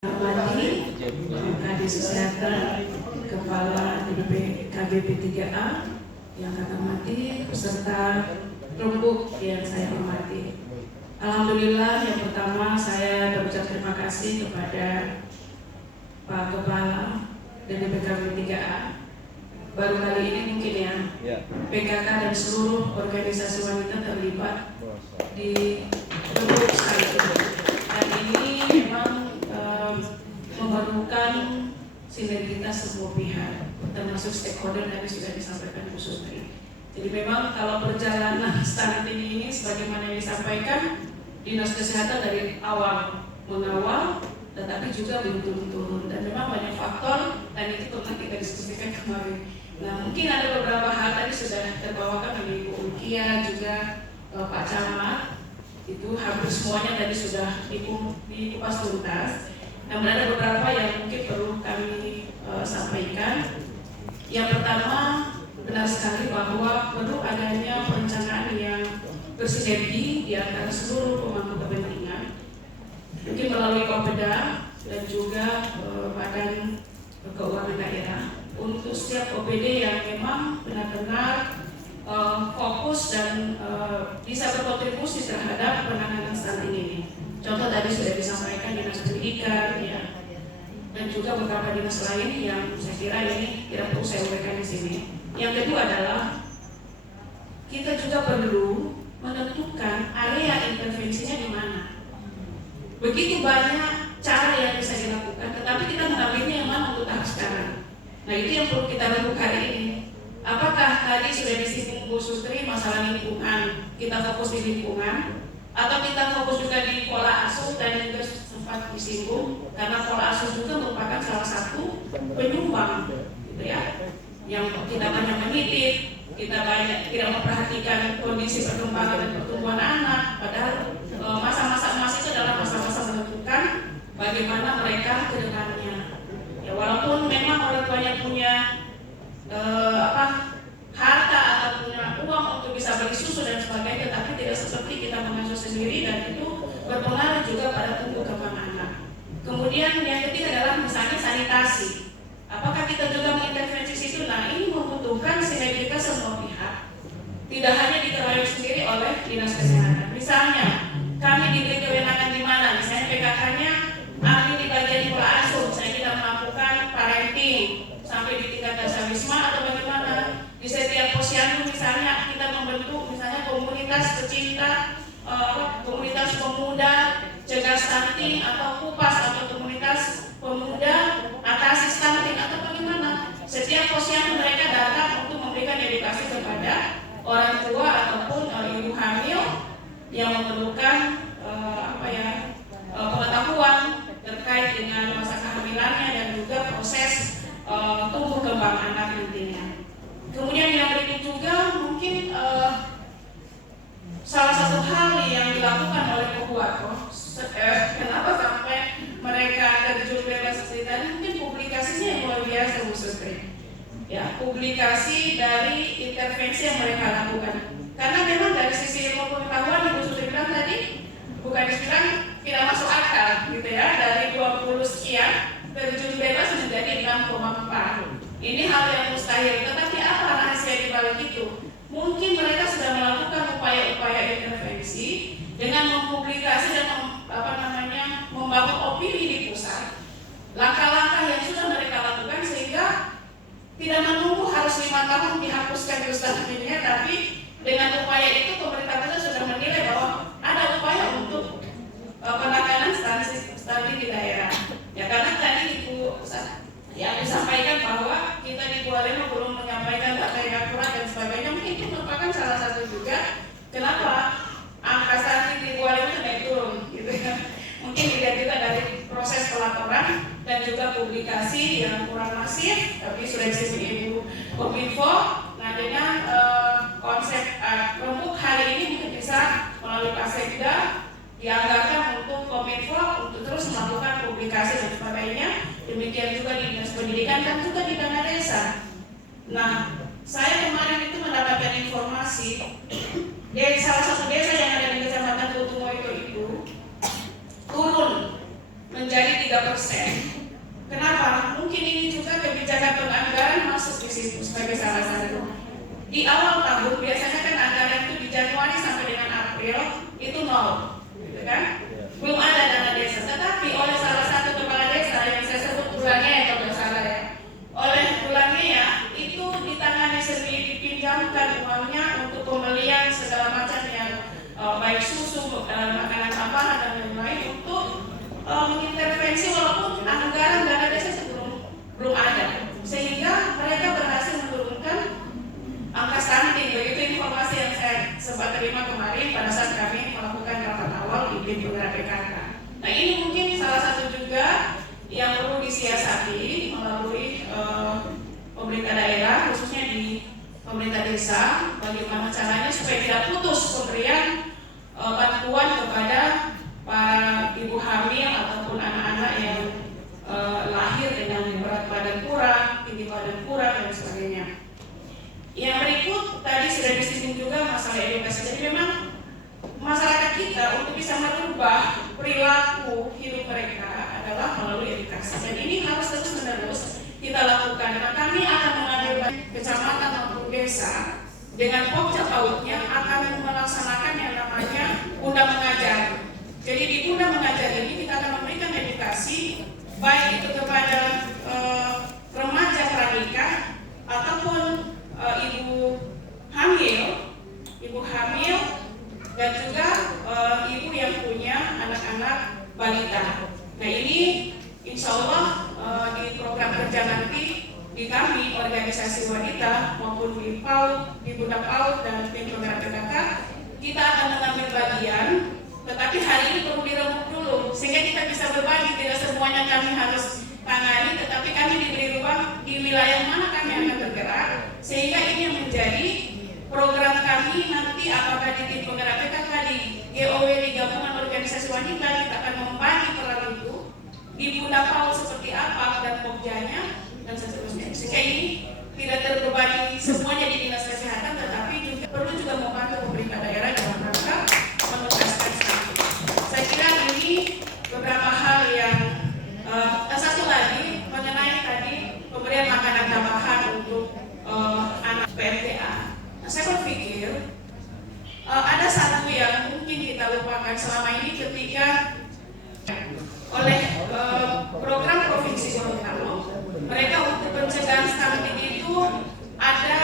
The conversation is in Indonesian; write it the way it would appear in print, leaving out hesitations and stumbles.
Mati, Kadis Kesehatan, Kepala KBP 3A yang kami hormati, beserta rembuk yang saya hormati. Alhamdulillah, yang pertama saya berucap terima kasih kepada Pak Kepala KBP 3A. Baru kali ini mungkin ya, PKK dan seluruh organisasi wanita terlibat di rembuk sekali. Dan ini memang memerlukan sinergitas semua pihak, termasuk stakeholder tadi sudah disampaikan Bu Sutri. Jadi memang kalau perjalanan stunting ini sebagaimana yang disampaikan, Dinas Kesehatan dari awal mengawal, tetapi juga belum turun-turun, dan memang banyak faktor, dan itu pernah kita diskusikan kemarin. Nah, mungkin ada beberapa hal tadi sudah terbawakan oleh Ibu Ulkia, juga Pak Camat, itu hampir semuanya tadi sudah dikupas tuntas. Namun ada beberapa yang mungkin perlu kami sampaikan. Yang pertama, benar sekali bahwa perlu adanya perencanaan yang bersinergi di antara seluruh pemangku kepentingan, mungkin melalui Kopeda dan juga Badan Keuangan Daerah, untuk setiap OPD yang memang benar-benar fokus dan bisa berkontribusi terhadap penanganan stunting ini. Contoh tadi sudah disampaikan Dinas Pendidikan, ya, dan juga beberapa dinas lain yang saya kira ini tidak perlu saya uraikan di sini. Yang kedua adalah kita juga perlu menentukan area intervensinya di mana. Begitu banyak cara yang bisa dilakukan, tetapi kita mengambilnya yang mana untuk tahap sekarang. Nah, itu yang perlu kita lakukan hari ini. Apakah tadi sudah disinggung Bu Sutri masalah lingkungan, kita fokus di lingkungan, atau kita fokus juga di pola asuh, dan juga sempat disinggung karena pola asuh juga merupakan salah satu penyumbang, gitu ya, yang kita banyak menitip, kita banyak tidak memperhatikan kondisi perkembangan dan pertumbuhan anak, padahal masa-masa emas itu adalah masa-masa menentukan bagaimana mereka ke depannya. Ya, walaupun memang orang tuanya punya harta atau punya uang untuk bisa beli susu dan sebagainya, tapi tidak seperti kita mengasuh sendiri, dan itu berpengaruh juga pada tumbuh kembang anak. Kemudian yang ketiga adalah misalnya sanitasi. Apakah kita juga mengintervensi situ? Nah, ini membutuhkan sinergitas semua pihak. Tidak hanya dikelola sendiri oleh Dinas Kesehatan. Misalnya, kami diberi kewenangan di mana? Misalnya PKK-nya ahli di bagian pola asuh, saya tidak melakukan parenting sampai di tingkat dasar wisma, atau bagaimana? Di setiap posyandu misalnya kita membentuk misalnya komunitas pecinta, komunitas pemuda cegah stunting, atau kupas atau komunitas pemuda atasi stunting, atau bagaimana? Setiap posyandu mereka datang untuk memberikan edukasi kepada orang tua ataupun ibu hamil yang memerlukan pengetahuan terkait dengan masa kehamilannya dan juga proses tumbuh kembang anak nantinya. Kemudian yang berikut juga mungkin salah satu hal yang dilakukan oleh Pohuwato, kenapa sampai mereka terjun bebas cerita, mungkin publikasinya yang luar biasa Bu Sutri. Ya, publikasi dari intervensi yang mereka lakukan. Karena memang dari sisi ilmu pengetahuan Ibu Sutri bilang tadi, bukan dibilang tidak masuk akal gitu ya, dari 20 sekian terjun bebas menjadi 6,4. Ini hal yang mustahil, tetapi apa rahasia di balik itu? Mungkin mereka sudah melakukan upaya-upaya intervensi dengan mempublikasi dan membangun opini di pusat. Langkah-langkah yang sudah mereka lakukan sehingga tidak menunggu harus 5 tahun dihapuskan di stuntingnya, tapi dengan upaya itu pemerintah pusat sudah menilai bahwa ada upaya untuk penanganan stunting di daerah. Ya, karena tadi Ibu disampaikan bahwa kita di Kualema belum menyampaikan data yang akurat dan sebagainya. Mungkin itu merupakan salah satu juga kenapa angka stunting di Kualema itu naik turun, gitu ya. Mungkin dilihat juga dari proses pelaporan dan juga publikasi yang kurang masif, tapi sudah disebut Ibu Kominfo. Nah, dengan konsep rembuk hari ini mungkin bisa melalui Pak Sekda dianggarkan untuk Kominfo untuk terus melakukan publikasi dan sebagainya. Demikian juga di Dinas Pendidikan dan juga di dana desa. Nah, saya kemarin itu mendapatkan informasi dari salah satu desa yang ada di Kecamatan Kutumo itu turun menjadi 3%. Kenapa? Mungkin ini juga kebijakan penganggaran masuk di situ sebagai salah satu. Di awal tahun biasanya kan anggaran itu di Januari sampai dengan April itu nol, gitu kan? Belum ada dana desa. Tetapi oleh salah satu kepala desa yang saya sebut bulangnya ya kalau salah ya, oleh bulangnya ya itu ditangani sendiri, dipinjamkan uangnya untuk pembelian segala macam yang baik susu, makanan tambahan dan lain-lain untuk mengintervensi walaupun anggaran dana desa belum ada, sehingga mereka berhasil menurunkan angka stunting. Begitu informasi yang saya sempat terima kemarin pada saat kami melakukan rapat awal di tim penggerak PKK. Nah ini mungkin salah satu juga yang perlu disiasati melalui pemerintah daerah, khususnya di pemerintah desa, bagaimana caranya supaya tidak putus pemberian bantuan kepada para ibu hamil ataupun anak-anak yang lahir dengan berat badan kurang, tinggi badan kurang dan sebagainya. Yang berikut tadi sudah disinggung juga masalah edukasi. Jadi memang masyarakat kita untuk bisa merubah perilaku hidup mereka adalah melalui edukasi. Dan ini harus terus-menerus kita lakukan. Nah, kami akan mengambil kecamatan maupun desa dengan pokja pautnya akan melaksanakan yang namanya Bunda Mengajar. Jadi di Bunda Mengajar ini kita akan memberikan edukasi baik itu kepada remaja pranikah ataupun ibu hamil dan juga ibu yang punya anak-anak balita. Nah ini insya Allah di program kerja nanti di kami organisasi wanita maupun di PAUD, di Bunda PAUD dan tim penggerak PKK kita akan mengambil bagian. Tetapi hari ini perlu dirembuk dulu sehingga kita bisa berbagi, tidak semuanya kami harus tangani, tetapi kami diberi ruang di wilayah mana kami akan bergerak sehingga ini menjadi program kami nanti apakah di tim penggerak PKK, di GOW, di gabungan organisasi wanita kita akan membagi peran itu di Bunda PAUD seperti apa dan pokjanya dan seterusnya sehingga ini tidak terbebani semuanya di dinas kesehatan, tetapi juga perlu juga membantu pemerintah daerah dalam rangka menuntaskan stunting. Saya kira ini beberapa hal yang satu lagi mengenai tadi pemberian makanan tambahan untuk anak PMTA. Nah, saya berpikir ada satu yang mungkin kita lupakan selama ini ketika oleh program Provinsi Gorontalo, mereka untuk pencegahan stunting itu ada